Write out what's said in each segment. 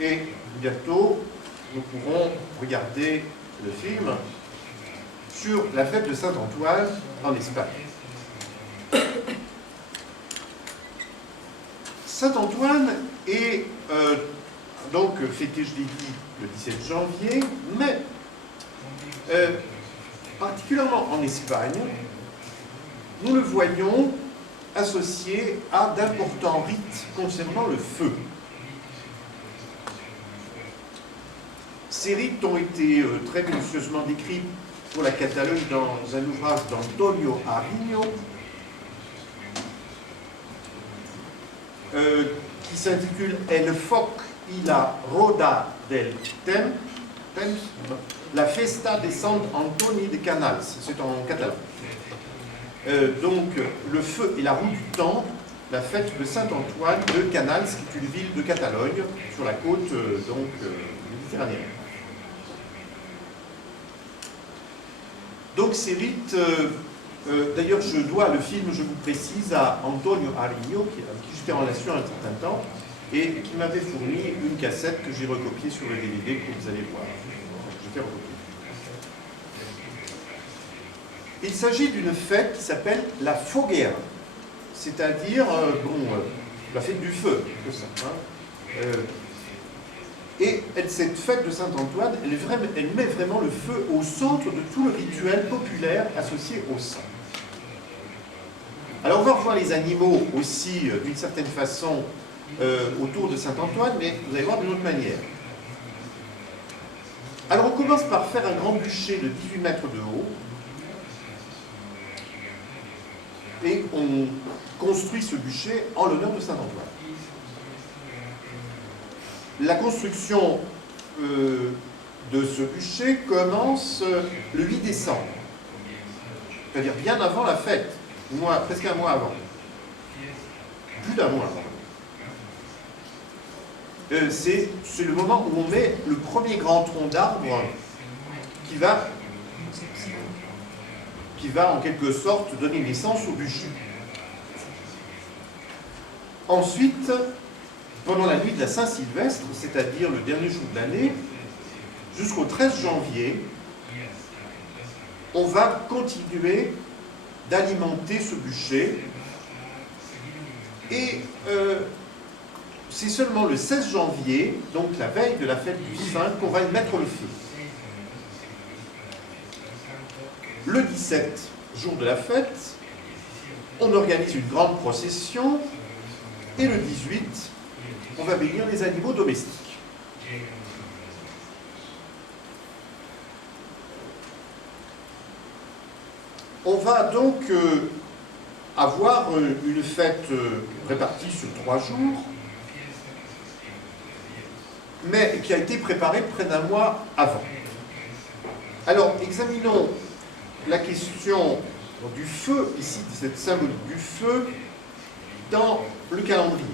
et bientôt nous pourrons regarder le film sur la fête de Saint-Antoine en Espagne. Saint-Antoine est donc fêté, je l'ai dit, le 17 janvier, mais particulièrement en Espagne, nous le voyons associé à d'importants rites concernant le feu. Ces rites ont été très minutieusement décrits pour la Catalogne dans un ouvrage d'Antonio Ariño qui s'intitule El foc y la roda del Temps, la festa de Sant Antoni de Canals, c'est en catalan. Donc le feu et la roue du temps, la fête de Saint-Antoine de Canals, qui est une ville de Catalogne, sur la côte méditerranéenne. Donc ces rites, d'ailleurs je dois le film, je vous précise, à Antonio Ariño, avec qui j'étais en relation un certain temps, et qui m'avait fourni une cassette que j'ai recopiée sur le DVD que vous allez voir. Je fais recopier. Il s'agit d'une fête qui s'appelle la foguera, c'est-à-dire la fête du feu, tout ça. Et cette fête de Saint-Antoine, elle met vraiment le feu au centre de tout le rituel populaire associé au saint. Alors on va revoir les animaux aussi, d'une certaine façon, autour de Saint-Antoine, mais vous allez voir d'une autre manière. Alors on commence par faire un grand bûcher de 18 mètres de haut, et on construit ce bûcher en l'honneur de Saint-Antoine. La construction de ce bûcher commence le 8 décembre, c'est-à-dire bien avant la fête, presque un mois avant, plus d'un mois avant. C'est le moment où on met le premier grand tronc d'arbre qui va en quelque sorte donner naissance au bûcher. Ensuite, pendant la nuit de la Saint-Sylvestre, c'est-à-dire le dernier jour de l'année, jusqu'au 13 janvier, on va continuer d'alimenter ce bûcher. Et c'est seulement le 16 janvier, donc la veille de la fête du Saint, qu'on va y mettre le feu. Le 17, jour de la fête, on organise une grande procession, et le 18, on va bénir les animaux domestiques. On va donc avoir une fête répartie sur 3 jours, mais qui a été préparée près d'un mois avant. Alors, examinons la question du feu, ici, cette symbolique du feu, dans le calendrier.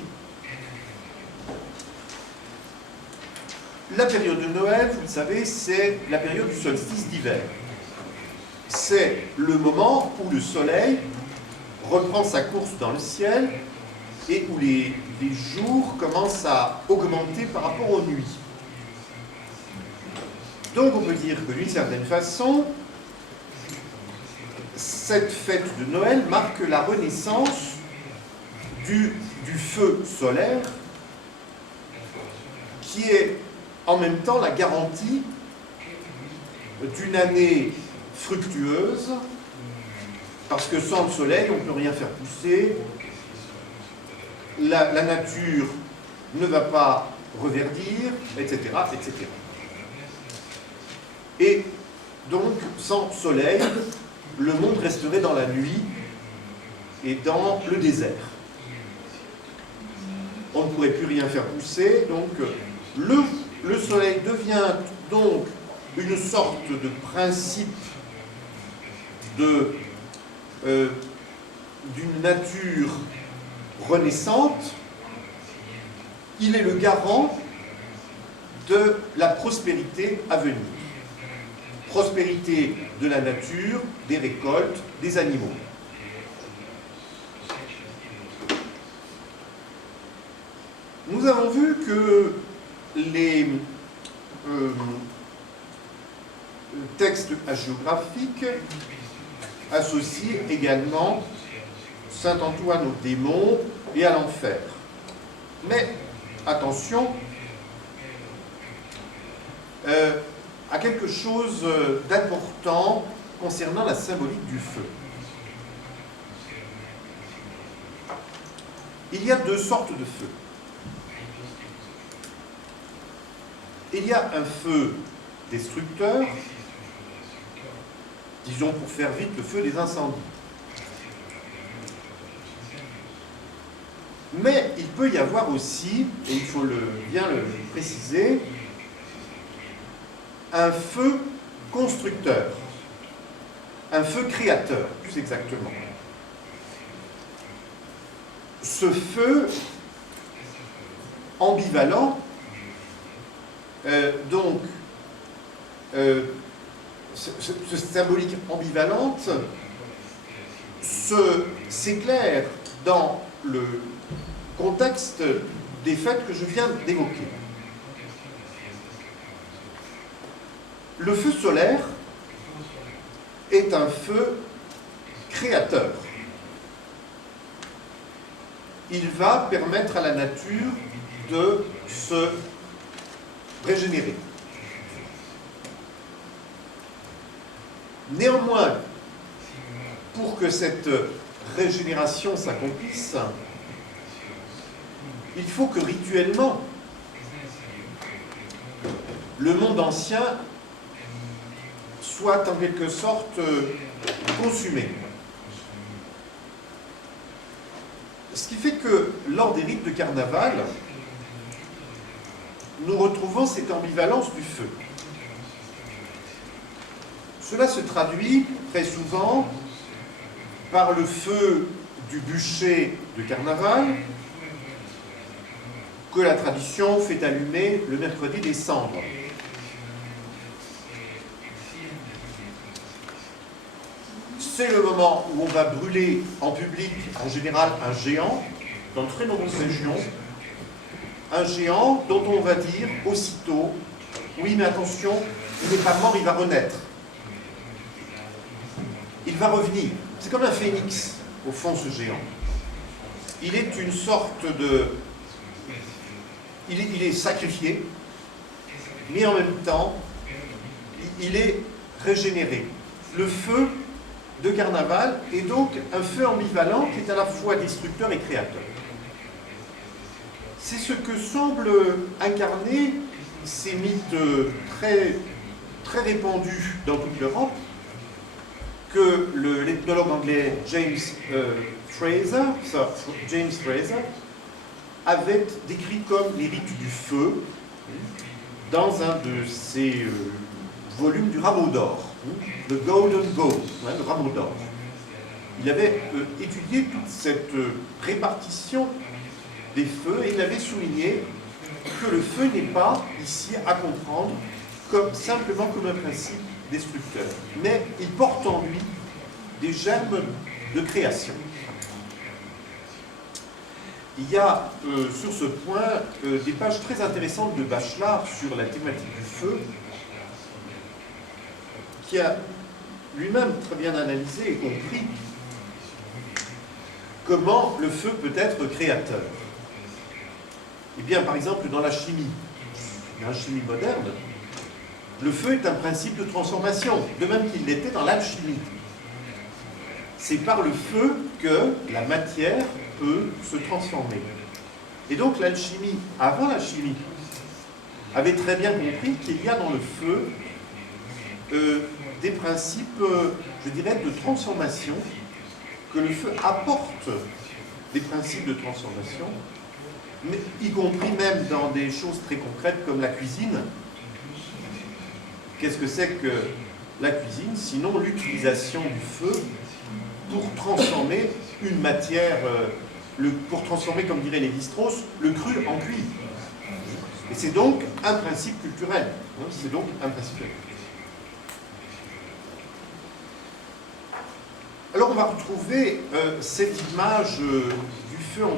La période de Noël, vous le savez, c'est la période du solstice d'hiver. C'est le moment où le soleil reprend sa course dans le ciel et où les jours commencent à augmenter par rapport aux nuits. Donc on peut dire que d'une certaine façon, cette fête de Noël marque la renaissance du feu solaire, qui est en même temps la garantie d'une année fructueuse, parce que sans le soleil, on ne peut rien faire pousser, la nature ne va pas reverdir, etc., etc. Et donc, sans soleil, le monde resterait dans la nuit et dans le désert. On ne pourrait plus rien faire pousser, donc le soleil devient donc une sorte de principe d'une nature renaissante. Il est le garant de la prospérité à venir. Prospérité de la nature, des récoltes, des animaux. Nous avons vu que les textes hagiographiques associent également Saint Antoine au démon et à l'enfer. Mais attention à quelque chose d'important concernant la symbolique du feu. Il y a deux sortes de feux. Il y a un feu destructeur, disons pour faire vite, le feu des incendies. Mais il peut y avoir aussi, et il faut bien le préciser, un feu constructeur, un feu créateur, plus exactement. Ce feu ambivalent, cette symbolique ambivalente s'éclaire dans le contexte des faits que je viens d'évoquer. Le feu solaire est un feu créateur. Il va permettre à la nature de se régénérer. Néanmoins, pour que cette régénération s'accomplisse, il faut que rituellement, le monde ancien soit en quelque sorte consumé. Ce qui fait que lors des rites de carnaval, nous retrouvons cette ambivalence du feu. Cela se traduit très souvent par le feu du bûcher de carnaval que la tradition fait allumer le mercredi des cendres. C'est le moment où on va brûler en public, en général, un géant, dans de très nombreuses régions, un géant dont on va dire aussitôt, oui mais attention, il n'est pas mort, il va renaître. Il va revenir. C'est comme un phénix, au fond, ce géant. Il est une sorte de... Il est sacrifié, mais en même temps, il est régénéré. Le feu de carnaval est donc un feu ambivalent qui est à la fois destructeur et créateur. C'est ce que semblent incarner ces mythes très, très répandus dans toute l'Europe, que l'ethnologue anglais James Fraser avait décrit comme les rites du feu dans un de ses volumes du Rameau d'or, le Golden Bow, le Rameau d'or. Il avait étudié toute cette répartition des feux et il avait souligné que le feu n'est pas ici à comprendre simplement comme un principe destructeur, mais il porte en lui des germes de création. Il y a sur ce point des pages très intéressantes de Bachelard sur la thématique du feu, qui a lui-même très bien analysé et compris comment le feu peut être créateur. Eh bien, par exemple, dans la chimie moderne, le feu est un principe de transformation, de même qu'il l'était dans l'alchimie. C'est par le feu que la matière peut se transformer. Et donc l'alchimie, avant la chimie, avait très bien compris qu'il y a dans le feu des principes, je dirais, de transformation, que le feu apporte des principes de transformation, mais y compris même dans des choses très concrètes comme la cuisine. Qu'est-ce que c'est que la cuisine, sinon l'utilisation du feu pour transformer une matière, pour transformer, comme diraient les Lévi-Strauss, le cru en cuit. Et c'est donc un principe culturel. C'est donc un principe culturel. Alors on va retrouver cette image du feu en